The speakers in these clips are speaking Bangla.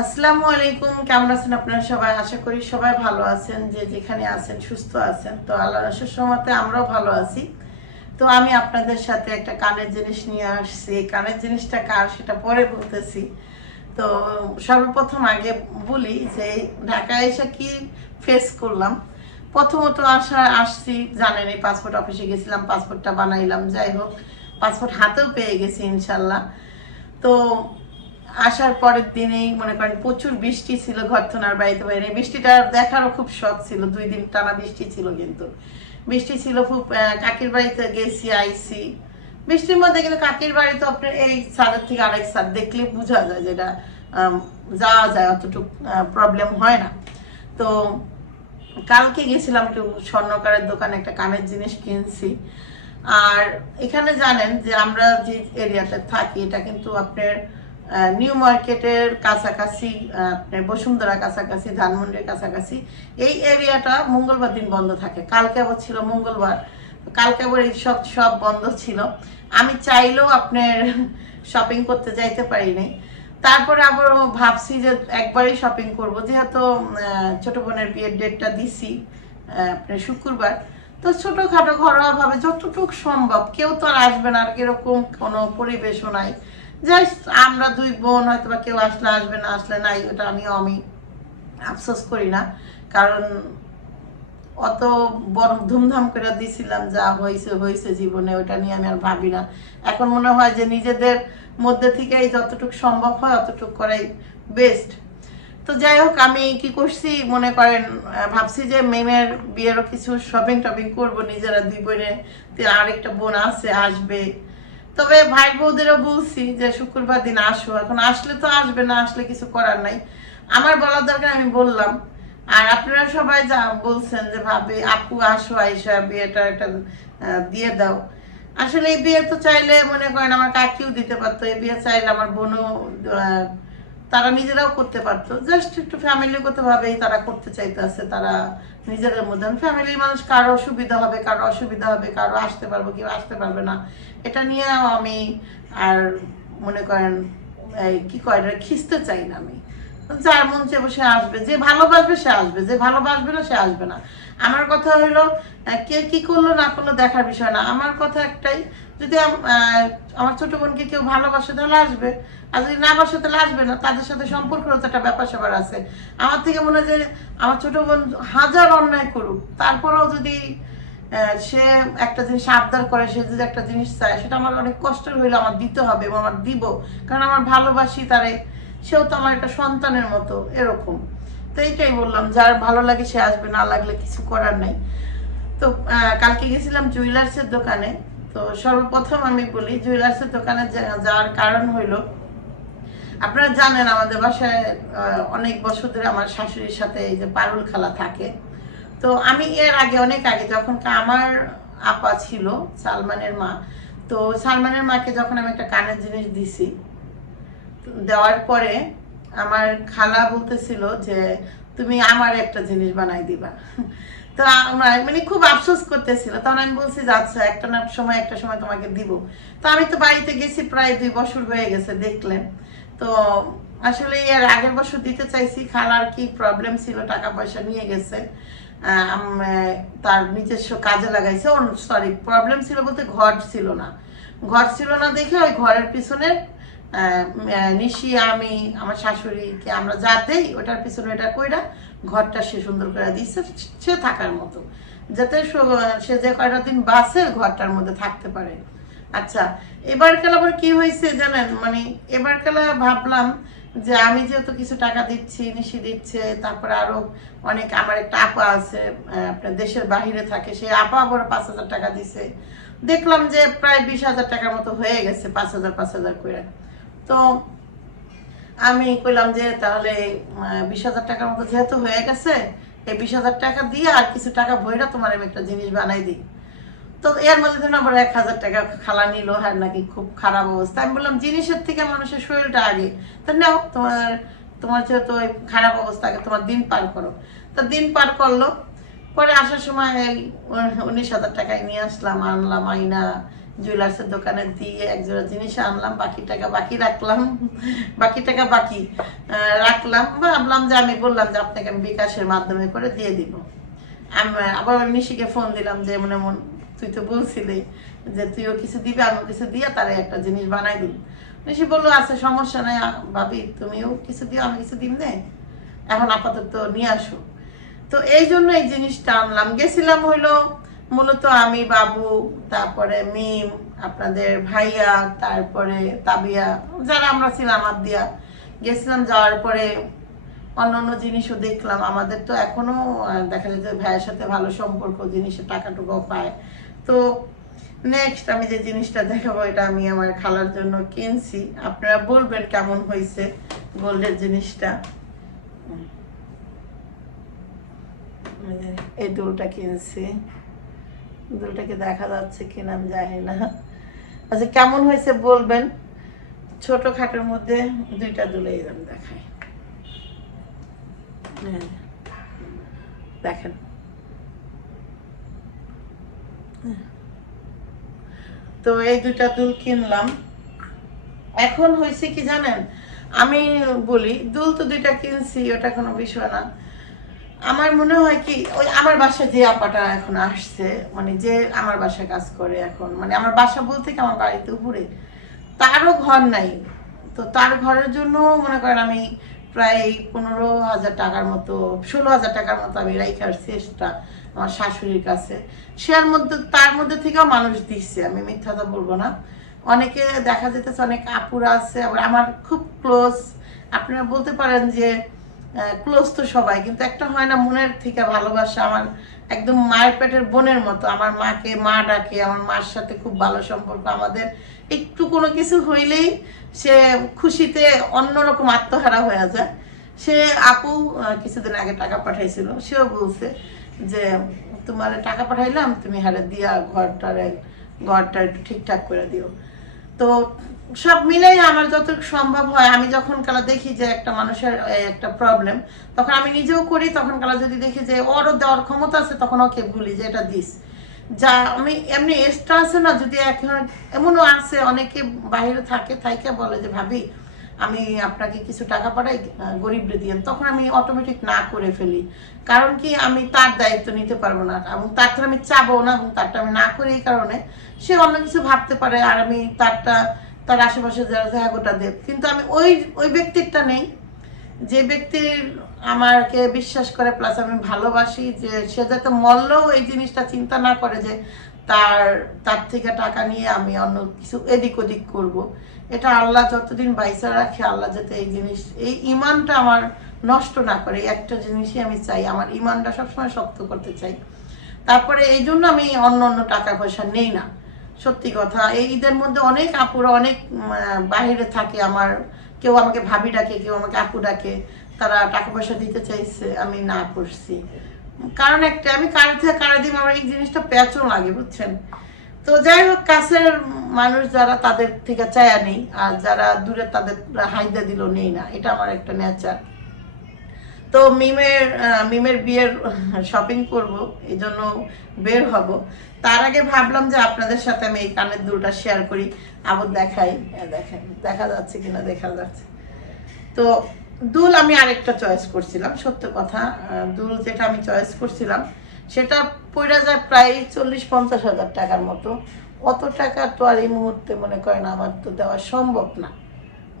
আসসালামু আলাইকুম, কেমন আছেন আপনারা সবাই? আশা করি সবাই ভালো আছেন, যে যেখানে আছেন, সুস্থ আছেন। তো আল্লাহ রসের সময়তে আমরাও ভালো আছি। তো আমি আপনাদের সাথে একটা কানের জিনিস নিয়ে আসছি। কানের জিনিসটা কার সেটা পরে বলতেছি। তো সর্বপ্রথম আগে বলি যে ঢাকায় এসে কি ফেস করলাম। প্রথমত আসা, আসছি, জানেন, এই পাসপোর্ট অফিসে গেছিলাম পাসপোর্টটা বানাইলাম। যাই হোক পাসপোর্ট হাতেও পেয়ে গেছি, ইনশাল্লাহ। তো আসার পরের দিনেই মনে করেন প্রচুর বৃষ্টি ছিল ঘরথনার বাড়িতে বাইরে। বৃষ্টিটা দেখারও খুব শখ ছিল, দুই দিন টানা বৃষ্টি ছিল কিন্তু। বৃষ্টি ছিল খুব কাকির বাড়িতে গেছি আইসি বৃষ্টির মধ্যে কিন্তু কাকির বাড়ি তো আপনার এই ছাদের থেকে আরেক ছাদ দেখলে বোঝা যায় যেটা যাওয়া যায়, অতটুকু প্রবলেম হয় না। তো কালকে গেছিলাম একটু স্বর্ণকারের দোকানে একটা কানের জিনিস কিনছি। আর এখানে জানেন যে আমরা যে এরিয়াতে থাকি, এটা কিন্তু আপনার নিউ মার্কেটের কাছাকাছি বসুন্ধরা কাছাকাছি, ধানমন্ডির কাছাকাছি, এই এরিয়াটা মঙ্গলবার দিন বন্ধ থাকে। কালকে আবার ছিল মঙ্গলবার। কালকে আবার এই সব সব বন্ধ ছিল। আমি চাইলেও আপনার শপিং করতে যাইতে পারিনি তারপরে আবার ভাবছি যে একবারই শপিং করব। যেহেতু ছোট বোনের বিয়ের ডেটটা দিছি আপনার শুক্রবার। তো ছোটখাটো ঘরোয়া ভাবে যতটুকু সম্ভব, কেউ তো আর আসবে না, আর এরকম কোনো পরিবেশও নাই। জাস্ট আমরা দুই বোন হয়তো বা কেউ আসলে আসবে না, আসলে নাই, ওটা আমি আমি আফসোস করি না। কারণ অত বড় ধুমধাম করে দিছিলাম যা হয়েছে হয়েছে জীবনে, ওটা নিয়ে আমি আর ভাবি না। এখন মনে হয় যে নিজেদের মধ্যে থেকেই যতটুকু সম্ভব হয়, অতটুকু করাই বেস্ট তো যাই হোক, আমি কি করছি মনে করেন ভাবছি যে মেমের বিয়েরও কিছু শপিং টপিং করব, নিজেরা দুই বোনে আরেকটা বোন আছে, আসবে। তবে ভাই বউদেরও বলছি যে শুক্রবার দিন আসো। এখন আসলে তো আসবে না, আসলে কিছু করার নাই। আমার বলার দরকার, আমি বললাম। আর আপনারা সবাই যা বলছেন যে ভাবে, আপু আসো, আইসা বিয়েটা একটা দিয়ে দাও। আসলে এই বিয়ে তো চাইলে মনে করেন আমার কাকিও দিতে পারতো, এই বিয়ে চাইলে আমার বোনও তারা নিজেরাও করতে পারতো। জাস্ট একটু ফ্যামিলিগত ভাবেই তারা করতে চাইতেছে, তারা নিজেদের মধ্যে। ফ্যামিলি মানুষ, কারও সুবিধা হবে, কারও অসুবিধা হবে, কারও আসতে পারব কেউ আসতে পারবে না। এটা নিয়ে আমি আর মনে করেন, এই কি কয় খিস্তে চাই না আমি। যার মন চেয়ে সে আসবে। যে ভালোবাসবে সে আসবে, যে ভালোবাসবে না সে আসবে না। আমার কথা হলো কে কি করল না করল দেখার বিষয় না। আমার কথা একটাই, যদি আমার ছোট বোনকে কেউ ভালোবাসে তাহলে আসবে। আর যদি না বাসে তাহলে আসবে না। তাদের সাথে সম্পর্কের তো একটা ব্যাপার স্যাপার আছে। আমার থেকে মনে হয় যে আমার ছোট বোন হাজার অন্যায় করুক, তারপরেও যদি সে একটা জিনিস আবদার করে, সে যদি একটা জিনিস চায়, সেটা আমার অনেক কষ্টের হইল, আমার দিতে হবে এবং আমার দিব। কারণ আমার ভালোবাসি তারে সেও তো আমার একটা সন্তানের মতো, এরকম। তো এইটাই বললাম, যার ভালো লাগে সে আসবে, না লাগলে কিছু করার নাই। তো কালকে গেছিলাম জুয়েলার্সের দোকানে। তো সর্বপ্রথম আমি বলি, জুয়েলার্সের দোকানে যাওয়ার কারণ হইল, আপনারা জানেন আমাদের বাসায় অনেক বছর ধরে আমার শাশুড়ির সাথে এই যে পারুল খালা থাকে। তো আমি এর আগে, অনেক আগে যখন আমার আপা ছিল, সালমানের মা, তো সালমানের মাকে যখন আমি একটা কানের জিনিস দিছি দেওয়ার পরে আমার খালা বলতেছিল যে, তুমি আমার একটা জিনিস বানাই দিবা। তো আমার মানে খুব আফসোস করতেছিল। তখন আমি বলছি আচ্ছা একটা না, সময়, একটা সময় তোমাকে দিব। তো আমি তো বাড়িতে গেছি প্রায় দুই বছর হয়ে গেছে দেখলেন। তো আসলে এর আগের বছর দিতে চাইছি, খালার কি প্রবলেম ছিল টাকা পয়সা নিয়ে গেছে। তার নিজস্ব কাজে লাগাইছে। সরি প্রবলেম ছিল বলতে ঘর ছিল না। ঘর ছিল না দেখে ওই ঘরের পিছনে নিশি, আমি, আমার শাশুড়িকে আমরা যাতেই ওটার পিছনে এটা কইরা ঘরটা সে সুন্দর করে দিচ্ছে সে থাকার মতো। যাতে সে যে কয়টা দিন বাসে ঘরটার মধ্যে থাকতে পারে। আচ্ছা এবার কাল আবার কি হয়েছে জানেন? মানে এবার কালা ভাবলাম যে আমি যেহেতু কিছু টাকা দিচ্ছি, নিশি দিচ্ছে, তারপরে আরও অনেক, আমার একটা আপা আছে আপনার দেশের বাহিরে থাকে সেই আপা আবার পাঁচ হাজার টাকা দিছে। দেখলাম যে প্রায় বিশ হাজার টাকার মতো হয়ে গেছে, পাঁচ হাজার পাঁচ হাজার করে তো আমি কইলাম যে তাহলে বিশ হাজার টাকার মতো যেহেতু হয়ে গেছে, এই বিশ হাজার টাকা দিয়ে আর কিছু টাকা ভইরা তোমার আমি একটা জিনিস বানাই দিই। তো এর মধ্যে ধরুন আবার এক হাজার টাকা খালা নিল হ্যাঁ নাকি খুব খারাপ অবস্থা। আমি বললাম, জিনিসের থেকে মানুষের শরীরটা আগে। তা নাও, তোমার তোমার যেহেতু ওই খারাপ অবস্থা, আগে তোমার দিন পার করো। তো দিন পার করল, পরে আসার সময় উনিশ হাজার টাকায় নিয়ে আসলাম, আনলাম আইনা জুয়েলার্সের দোকানে দিয়ে একজোড়া জিনিস আনলাম, বাকি টাকা বাকি রাখলাম, বাকি টাকা বাকি রাখলাম। ভাবলাম যে আমি বললাম যে আপনাকে আমি বিকাশের মাধ্যমে করে দিয়ে দিব। আবার আমি নিশিকে ফোন দিলাম যে এমন এমন তুই তো বলছিলি যে তুইও কিছু দিবি, আমিও কিছু দিয়ে তারে একটা জিনিস বানাই দিবি। নিশি বলল আছে সমস্যা নাই ভাবি, তুমিও কিছু দিও, আমি কিছু দিব নে। এখন আপাতত নিয়ে আসো। তো এই জন্য এই জিনিসটা আনলাম। গেছিলাম হইল মূলত আমি, বাবু, তারপরে মিম, আপনাদের ভাইয়া, তারপরে তাবিয়া, যারা আমরা ছিলাম আবদিয়া গেছিলাম যাওয়ার পরে অন্য অন্য জিনিসও দেখলাম। আমাদের তো এখনও দেখা যায় ভাইয়ের সাথে ভালো সম্পর্ক, জিনিসের টাকাটুকুও পায়। তো নেক্সট আমি যে জিনিসটা দেখাবো, এটা আমি আমার খালার জন্য কিনছি। আপনারা বলবেন কেমন হয়েছে গোল্ডের জিনিসটা? এই দুলটা কিনছি। দুলটাকে দেখা যাচ্ছে কিনা আমি জানি না। আচ্ছা কেমন হয়েছে বলবেন? ছোট খাটের মধ্যে দুইটা দুলে এরকম দেখায় হ্যাঁ। দেখেন। তো এই দুইটা দুল কিনলাম। এখন হয়েছে কি জানেন? আমি বলি, দুল তো দুইটা কিনছি, ওটা কোনো বিষয় না। আমার মনে হয় কি, ওই আমার বাসায় যে আপাটা এখন আসছে মানে যে আমার বাসায় কাজ করে এখন মানে আমার বাসা বলতে কি আমার বাড়িতে উপরে, তারও ঘর নাই। তো তার ঘরের জন্য মনে করেন আমি প্রায় পনেরো হাজার টাকার মতো, ষোলো হাজার টাকার মতো আমি রাইখে আসছি extra আমার শাশুড়ির কাছে। সের মধ্যে, তার মধ্যে থেকেও মানুষ দিচ্ছে আমি মিথ্যাটা বলব না। অনেকে দেখা যেতেছে অনেক আপুরা আছে, আবার আমার খুব ক্লোজ আপনারা বলতে পারেন যে ক্লোজ তো সবাই, কিন্তু একটা হয় না মনের থেকে ভালোবাসা, আমার একদম মায়ের পেটের বোনের মতো। আমার মাকে মা ডাকে, আমার মার সাথে খুব ভালো সম্পর্ক। আমাদের একটু কোনো কিছু হইলেই সে খুশিতে অন্যরকম আত্মহারা হয়ে যায়। সে আপু কিছুদিন আগে টাকা পাঠাইছিল, সেও বলছে যে, তোমার টাকা পাঠাইলাম, তুমি হারে দিয়া ঘরটারে, ঘরটা একটু ঠিকঠাক করে দিও। তো সব মিলেই আমার যতটুকু সম্ভব হয়। আমি যখন কালা দেখি যে একটা মানুষের একটা প্রবলেম তখন আমি নিজেও করি, তখন কালা যদি দেখি যে ওরও দেওয়ার ক্ষমতা আছে, তখন ওকে বলি যে এটা দিস। যা, আমি এমনি এক্সট্রা আছে না, যদি এখন এমনও আছে, অনেকে বাইরে থাকে, থাইকে বলে যে, ভাবি, আমি আপনাকে কিছু টাকা পাঠাই গরিবরে দিয়ে তখন আমি অটোমেটিক না করে ফেলি। কারণ কি, আমি তার দায়িত্ব নিতে পারব না, এবং তারটা আমি চাবো না, এবং তারটা আমি না করি এই কারণে, সে অন্য কিছু ভাবতে পারে, আর আমি তারটা তার আশেপাশে যারা জায়গাটা দেব। কিন্তু আমি ওই ওই ব্যক্তিরটা নেই। যে ব্যক্তির আমাকে বিশ্বাস করে প্লাস আমি ভালোবাসি যে সে যাতে মরলেও এই জিনিসটা চিন্তা না করে যে তার তার থেকে টাকা নিয়ে আমি অন্য কিছু এদিক ওদিক করব। এটা আল্লাহ যতদিন বাইসা রাখে, আল্লাহ যাতে এই জিনিস, এই ইমানটা আমার নষ্ট না করে। একটা জিনিসই আমি চাই, আমার ইমানটা সবসময় শক্ত করতে চাই। তারপরে এই জন্য আমি অন্য অন্য টাকা পয়সা নেই না। সত্যি কথা। এই ঈদের মধ্যে অনেক আপুরা, অনেক বাইরে থাকে আমার। কেউ আমাকে ভাবি ডাকে, কেউ আমাকে আপু ডাকে। তারা টাকা পয়সা দিতে চাইছে, আমি না করছি। কারণ একটা, আমি কার থেকে কারা দিব আমার এই জিনিসটা পেঁচও লাগে, বুঝছেন? তো যাই হোক, কাছের মানুষ যারা তাদের থেকে চায়া নেই, আর যারা দূরে তাদের হাইদা দিল নেই না, এটা আমার একটা নেচার তো মিমের মিমের বিয়ের শপিং করব, এই জন্য বের হব। তার আগে ভাবলাম যে আপনাদের সাথে আমি এই কানের দুলটা শেয়ার করি, আবার দেখাই। দেখেন, দেখা যাচ্ছে কিনা, দেখা যাচ্ছে। তো দুল আমি আরেকটা চয়েস করছিলাম, সত্য কথা। দুল যেটা আমি চয়েস করছিলাম, সেটা পড়ে যায় প্রায় চল্লিশ পঞ্চাশ হাজার টাকার মতো। অত টাকা তো আর এই মুহূর্তে মনে করেন আমার তো দেওয়া সম্ভব না,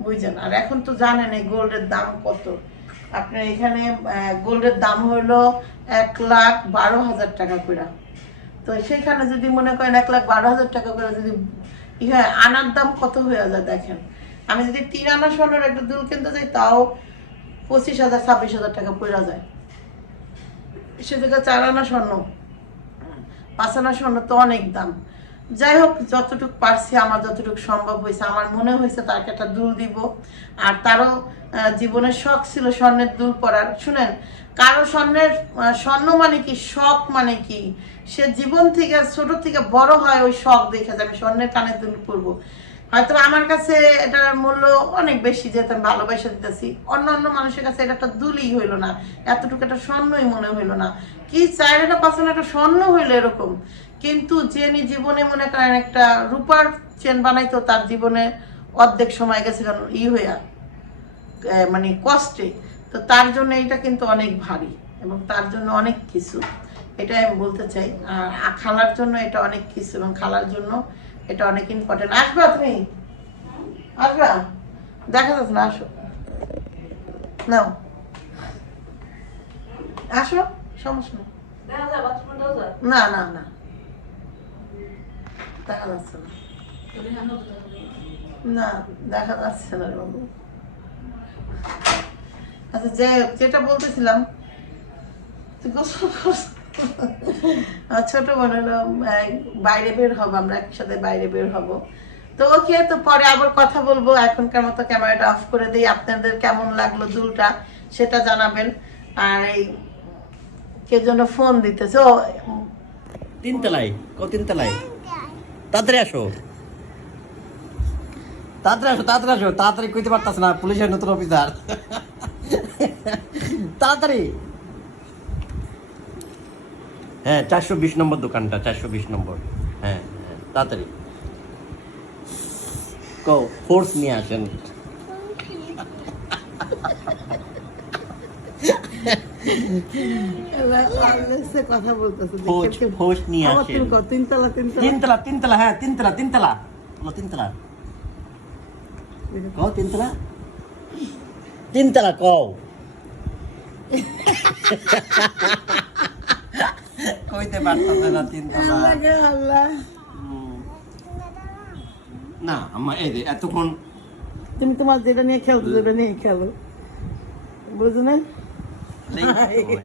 বুঝছেন? আর এখন তো জানেন এই গোল্ডের দাম কত। আপনার এখানে গোল্ডের দাম হলো এক লাখ বারো হাজার টাকা করে তো সেখানে যদি মনে করেন এক লাখ বারো হাজার টাকা করে যদি হয় আনার দাম কত হয়ে যায় দেখেন। আমি যদি তিন আনা স্বর্ণের একটা দুল কিনতে যাই, তাও পঁচিশ হাজার, ছাব্বিশ হাজার টাকা পড়ে যায়। সে জায়গায় চার আনা স্বর্ণ, পাঁচ আনা স্বর্ণ তো অনেক দাম। যাই হোক যতটুকু পারছি, আমার যতটুকু সম্ভব হয়েছে, আমার মনে হয়েছে তাকে একটা দুল দিব। আর তারও জীবনের শখ ছিল স্বর্ণের দুল পরার। শুনেন, কারও স্বর্ণের স্বর্ণ মানে কি, শখ মানে কি? সে জীবন থেকে, ছোট থেকে বড় হয়, ওই শখ দেখে যে আমি স্বর্ণের কানের দুল পরবো। হয়তো আমার কাছে এটার মূল্য অনেক বেশি, যেহেতু আমি ভালোবাসা দিতেছি। অন্য অন্য মানুষের কাছে এটা একটা দুলই হইল না, এতটুকু একটা স্বর্ণই মনে হইল না। কি পাঁচ আনা একটা স্বর্ণ হইল এরকম। কিন্তু যিনি জীবনে মনে করেন একটা রূপার চেন বানাইতো তার জীবনে অর্ধেক সময় গেছে কারণ ই হইয়া মানে কষ্টে। তো তার জন্য এটা কিন্তু অনেক ভারী এবং তার জন্য অনেক কিছু। এটাই আমি বলতে চাই। আর খালার জন্য এটা অনেক কিছু এবং খালার জন্য এটা অনেক ইম্পর্টেন্ট আসবা তুমি আসবা? দেখা যাচ্ছে না আসো। নাও। আসো সমস্যা না না না। দেখা যাচ্ছে না না দেখা যাচ্ছে না বাবু। আচ্ছা হোক যেটা বলতেছিলাম ছোট বোন বাইরে বের হব আমরা একসাথে বাইরে বের হব। তো ওকে তো পরে আবার কথা বলব এখনকার মতো ক্যামেরাটা অফ করে দিই আপনাদের কেমন লাগল দুলটা সেটা জানাবেন। আর এই কে জন্য ফোন দিতেছে ও তিনতলায় ও তিনতলায়? তাড়াতাড়ি আসো। তাড়াতাড়ি আসো তাড়াতাড়ি আসো। তাড়াতাড়ি কইতে পারতাছ না, পুলিশের নতুন অফিসার। তাড়াতাড়ি। হ্যাঁ চারশো বিশ নম্বর দোকানটা, চারশো বিশ নম্বর। হ্যাঁ হ্যাঁ তাড়াতাড়ি। কো ফোর্স নিয়ে আসেন। কথা বলতেছে ফোর্স নিয়ে তিনতলা তিনতলা তিনতলা। তিনতলা হ্যাঁ তিনতলা তিনতলা। বলো তিনতলা। কও তিনতলা? তিনতলা কও। কইতে পারতাছে না তিনতলা। না আমার এই যে এতক্ষণ তুমি তোমার যেটা নিয়ে খেলছো যেটা নিয়ে খেলো বুঝো না লেগে-